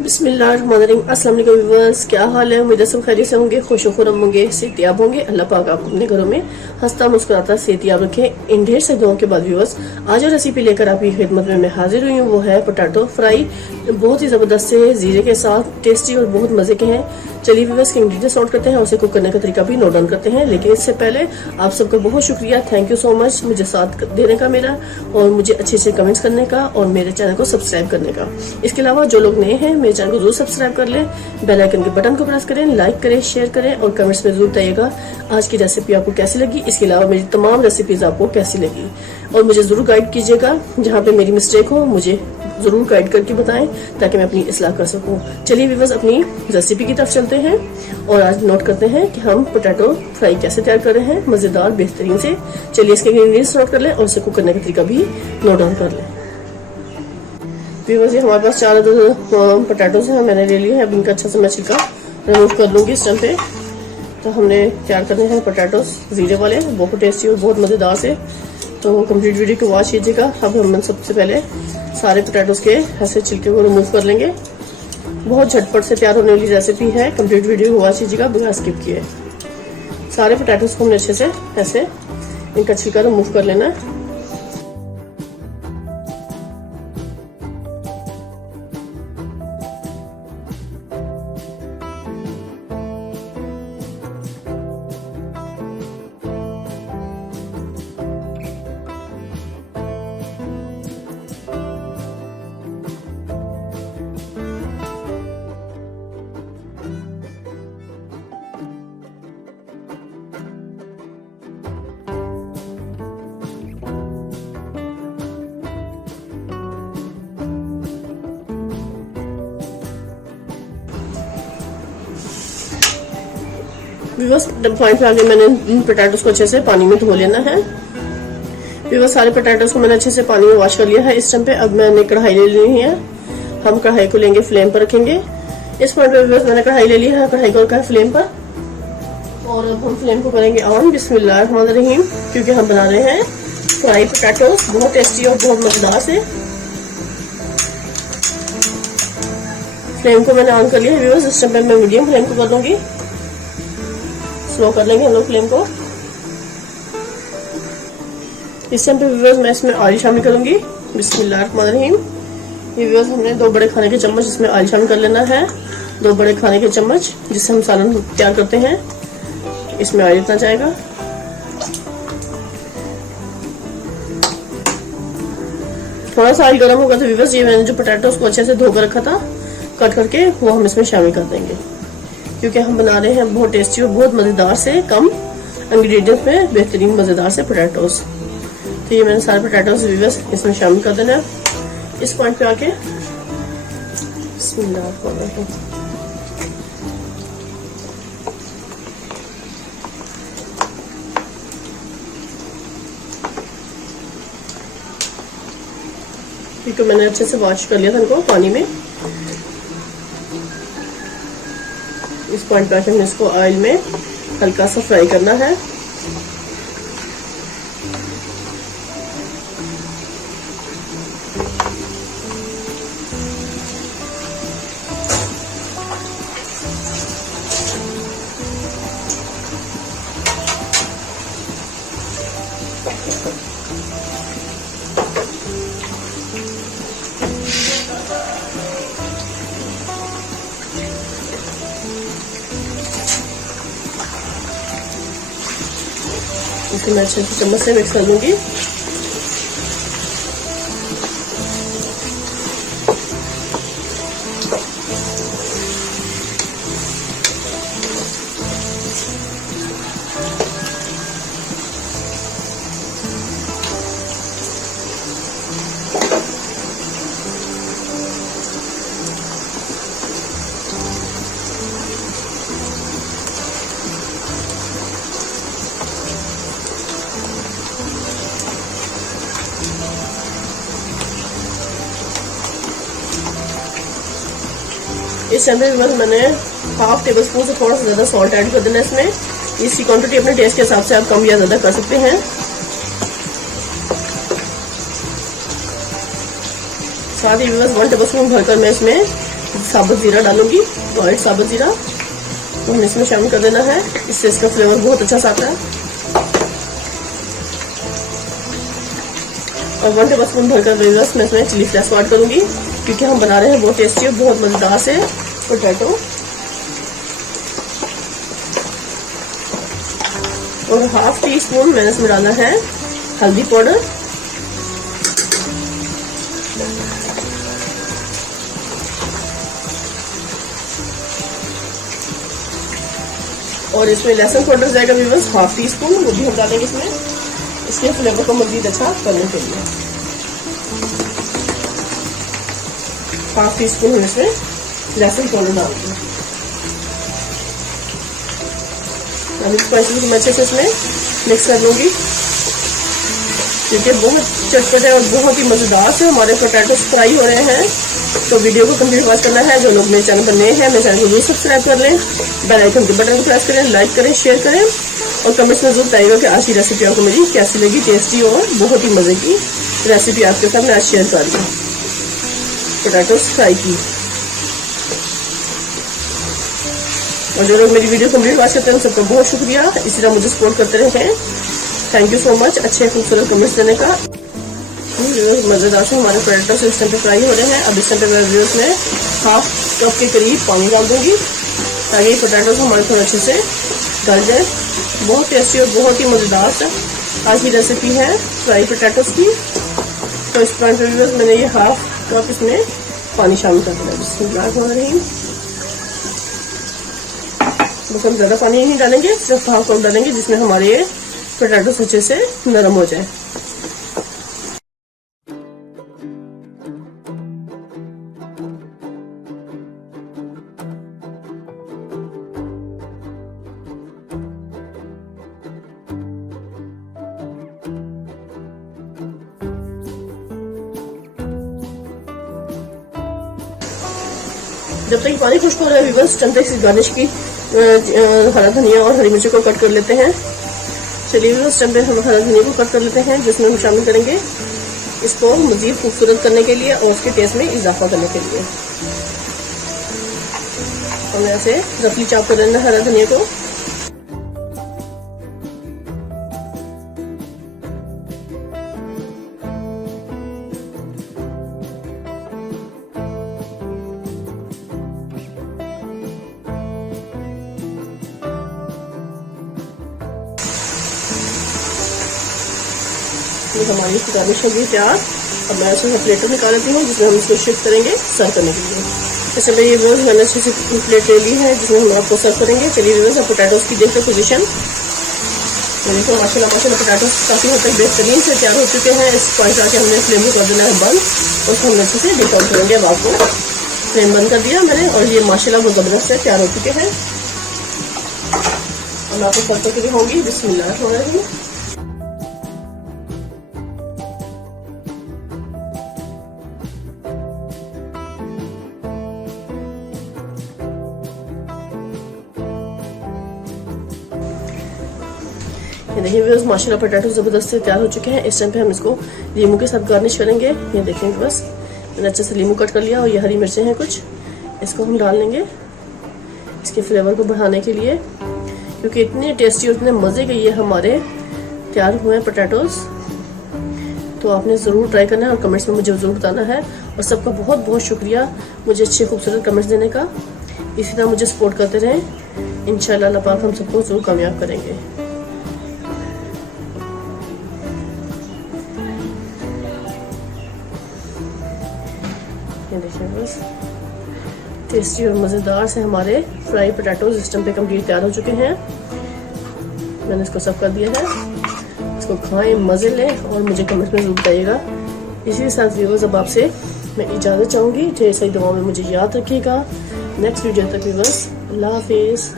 बिस्मिल्लाहिर्रहमानिर्रहीम। अस्सलाम वालेकुम व्यूअर्स, क्या हाल है? उम्मीद है सब खैरियत से होंगे, खुशो-खुरम होंगे, सेहतियाब होंगे। अल्लाह पाक आप अपने घरों में हंसता मुस्कुराता सेहतियाब रखे। इन ढेर से दुआओं के बाद व्यूअर्स, आज जो रेसिपी लेकर आपकी खिदमत में मैं हाजिर हुई हूँ वो है पोटैटो फ्राई। बहुत ही जबरदस्त से जीरे के साथ टेस्टी और बहुत मजे के हैं। चलिए व्यूअर्स के इंग्रेडिएंट्स नोट करते हैं और उसे कुक करने का तरीका भी नोट डाउन करते हैं। लेकिन इससे पहले आप सबका बहुत शुक्रिया, थैंक यू सो मच मुझे साथ देने का मेरा, और मुझे अच्छे अच्छे कमेंट्स करने का और मेरे चैनल को सब्सक्राइब करने का। इसके अलावा जो लोग नए हैं मेरे चैनल को जरूर सब्सक्राइब कर लें, बेल आइकन के बटन को प्रेस करें, लाइक करें, शेयर करें और कमेंट्स में जरूर बताइएगा आज की रेसिपी आपको कैसी लगी। इसके अलावा मेरी तमाम रेसिपीज आपको कैसी लगी और मुझे जरूर गाइड कीजिएगा। जहाँ पे मेरी मिस्टेक हो मुझे जरूर गाइड करके बताएं ताकि मैं अपनी इस्लाह कर सकूं। चलिए व्यूअर्स अपनी रेसिपी की तरफ चलते हैं और आज नोट करते हैं कि हम पोटैटो फ्राई कैसे तैयार कर रहे हैं मजेदार बेहतरीन से। चलिए इसके इंग्रेडिएंट्स नोट कर लें और इसे कुक करने का तरीका भी नोट डाउन कर लें। व्यूअर्स ये हमारे पास 4 पोटैटोज हैं, मैंने ले लिए हैं। अब इनका अच्छा से मैं छिलका रिमूव कर लूंगी इस टाइम पे। तो हमने तैयार करने हैं पोटैटोज जीरे वाले, बहुत टेस्टी और बहुत मजेदार से। तो कंप्लीट वीडियो को वॉच कीजिएगा। अब हम सबसे पहले सारे पोटैटोज के ऐसे छिलके को रिमूव कर लेंगे। बहुत झटपट से तैयार होने वाली रेसिपी है, कंप्लीट वीडियो को वॉच कीजिएगा बिना स्किप किए। सारे पोटैटोज को हमने अच्छे से ऐसे इनका छिलका रिमूव कर लेना है। व्यूअर्स पॉइंट पे आगे मैंने इन पोटैटोज को अच्छे से पानी में धो लेना है। व्यूअर्स सारे पोटैटोज को मैंने अच्छे से पानी में वॉश कर लिया है। इस टाइम पे अब मैंने कढ़ाई ले ली है। हम कढ़ाई को लेंगे फ्लेम पर रखेंगे। इस पॉइंट पे व्यूअर्स मैंने कढ़ाई ले ली है, कढ़ाई को रखा है फ्लेम पर और अब हम फ्लेम को करेंगे ऑन। बिस्मिल्लाहिर्रहमानिर्रहीम, क्योंकि हम बना रहे हैं फ्राई पोटैटोज बहुत टेस्टी और बहुत मजेदार से। फ्लेम को मैंने ऑन कर लिया है व्यूअर्स। इस टाइम पे मैं मीडियम फ्लेम को कर दूंगी, स्लो कर लेंगे हम लोग फ्लेम को। इस टाइम पे व्यूअर्स मैं इसमें ऑयल शामिल करूंगी। बिस्मिल्लाहिर्रहमानिर्रहीम। ये व्यूअर्स हमने 2 बड़े खाने के चम्मच इसमें ऑयल शामिल कर लेना है। 2 बड़े खाने के चम्मच जिससे हम सालन तैयार करते हैं इसमें ऑयल इतना जाएगा। थोड़ा सा ऑयल गर्म होगा तो व्यूअर्स ये मैंने जो पोटैटोज को अच्छे से धोकर रखा था कट करके वो हम इसमें शामिल कर देंगे, क्योंकि हम बना रहे हैं बहुत टेस्टी और बहुत मजेदार से कम इंग्रेडिएंट्स में बेहतरीन मजेदार से पोटैटोज। तो ये मैंने सारे पोटैटोज व्यूअर्स इसमें शामिल कर देना है। इस पॉइंट पे आके क्योंकि मैंने अच्छे से वॉश कर लिया था इनको पानी में। इस पॉइंट पे हमने इसको ऑयल में हल्का सा फ्राई करना है। इसे मैं अच्छे से चम्मच से मिक्स कर लूंगी। इस टाइम पे मैंने हाफ टेबल स्पून से थोड़ा सा ज्यादा सॉल्ट ऐड कर देना है इसमें। इसकी क्वांटिटी अपने टेस्ट के हिसाब से आप कम या ज्यादा कर सकते हैं। साथ ही 1 टेबल स्पून भरकर मैं इसमें साबुत जीरा डालूंगी, वाइट साबुत जीरा, तो हमें इसमें शामिल कर देना है। इससे इसका फ्लेवर बहुत अच्छा आता है। और 1 टेबलस्पून भरकर व्यूअर्स मैं इसमें चिली फ्लेक्स ऐड करूंगी, क्योंकि हम बना रहे हैं बहुत टेस्टी और बहुत मजेदार से पोटैटो। और 1/2 टीस्पून मैंने इसमें डाला है हल्दी पाउडर, और इसमें लहसुन पाउडर जाएगा व्यूअर्स 1/2 टीस्पून, वो भी हम डालेंगे इसमें, इसके फ्लेवर को मजीद अच्छा करने के लिए। 1/2 टीस्पून हम इसमें लहसुन पाउडर डालेंगे। अभी स्पाइसेस को मैं अच्छे से इसमें मिक्स कर लूंगी, क्योंकि बहुत चटपटे और बहुत ही मजेदार से हमारे पोटैटो फ्राई हो रहे हैं। तो वीडियो को कंप्लीट वॉच करना है। जो लोग मेरे चैनल पर नए हैं, मेरे चैनल को जरूर सब्सक्राइब कर लें, बेल आइकन के बटन को प्रेस करें, लाइक करें, शेयर करें और कमेंट्स में जरूर बताइएगा कि आज की रेसिपी आपको मेरी कैसी लगी। टेस्टी और बहुत ही मजे की रेसिपी आपके साथ मैं आज शेयर कर रही हूँ, पोटैटो फ्राई की। और जो लोग मेरी वीडियो कंप्लीट वॉच करते हैं उन सबका बहुत शुक्रिया। इसी तरह मुझे सपोर्ट करते रहें। थैंक यू सो मच अच्छे खूबसूरत कमेंट्स देने का। मजेदार से हमारे पोटैटो इस टाइम पे फ्राई हो रहे हैं। अब इस टाइम पे मैं व्यूअर्स में 1/2 कप के करीब पानी डाल दूंगी, ताकि पोटैटो हमारे थोड़े अच्छे से गल जाए। बहुत टेस्टी और बहुत ही मजेदार से आज की रेसिपी है फ्राई पोटैटोस की। तो इस पॉइंट पे व्यूअर्स मैंने ये 1/2 कप इसमें पानी शामिल कर दिया। बिस्मिल्लाहिर्रहमानिर्रहीम। बस हम ज़्यादा पानी नहीं डालेंगे, सिर्फ 1/2 कप डालेंगे, जिसमें हमारे ये पोटैटो अच्छे से नरम हो जाए। जब तक पानी खुश्क हो रहा है बस तब तक गार्निश की हरा धनिया और हरी मिर्ची को कट कर लेते हैं। चलिए उस टाइम पे हम हरा धनिया को कट कर लेते हैं, जिसमें हम शामिल करेंगे इसको मजीद खूबसूरत करने के लिए और उसके टेस्ट में इजाफा करने के लिए। हम ऐसे रफली चॉप कर लेना हरा धनिया को। हमारी गार्निश होगी तैयार। अब मैं उसमें प्लेट निकाल लेती हूँ, जिसमें हम इसको शिफ्ट करेंगे सर्व करने के लिए। जैसे ये व्यूअर्स मैंने अच्छे से प्लेट ले ली है, जिसमें हम आपको सर्व करेंगे। चलिए व्यूअर्स अब पोटैटोस की देखते पोजीशन। देखो माशाल्लाह माशाल्लाह पोटैटोस काफी हद तक बेहतरीन से तैयार हो चुके हैं। इस पॉइंट आके हमने फ्लेम को कर देना है बंद, और उसको हम अच्छे से डिश आउट करेंगे। अब आपको फ्लेम बंद कर दिया मैंने, और ये माशाल्लाह बहुत जबरदस्त से तैयार हो चुके हैं। और मैं आपको सर्व करके दिखाऊंगी। बिस्मिल्लाह। ये देखिए व्यूअर्स माशाल्लाह पोटैटो जबरदस्त से तैयार हो चुके हैं। इस टाइम पे हम इसको लीमू के साथ गार्निश करेंगे। ये देखेंगे बस मैंने अच्छे से लीमू कट कर लिया, और ये हरी मिर्चें हैं कुछ, इसको हम डाल लेंगे इसके फ्लेवर को बढ़ाने के लिए, क्योंकि इतने टेस्टी और इतने मज़े के ये हमारे तैयार हुए हैं पोटैटोस। तो आपने ज़रूर ट्राई करना है और कमेंट्स में मुझे ज़रूर बताना है। और सबका बहुत बहुत शुक्रिया मुझे अच्छे खूबसूरत कमेंट्स देने का। इसी तरह मुझे सपोर्ट करते रहें। इंशाल्लाह अल्लाह पाक हम सबको ज़रूर कामयाब करेंगे। ये देखिए बस टेस्टी और मज़ेदार से हमारे फ्राई पोटैटो सिस्टम पे कंप्लीट तैयार हो चुके हैं। मैंने इसको सर्व कर दिया है। इसको खाएं, मज़े लें और मुझे कमेंट में ज़रूर बताइएगा। इसी के साथ व्यूअर्स अब आपसे मैं इजाज़त चाहूँगी। ढेर सारी दुआओं में मुझे याद रखिएगा। नेक्स्ट वीडियो तक व्यूअर्स अल्लाह हाफिज़।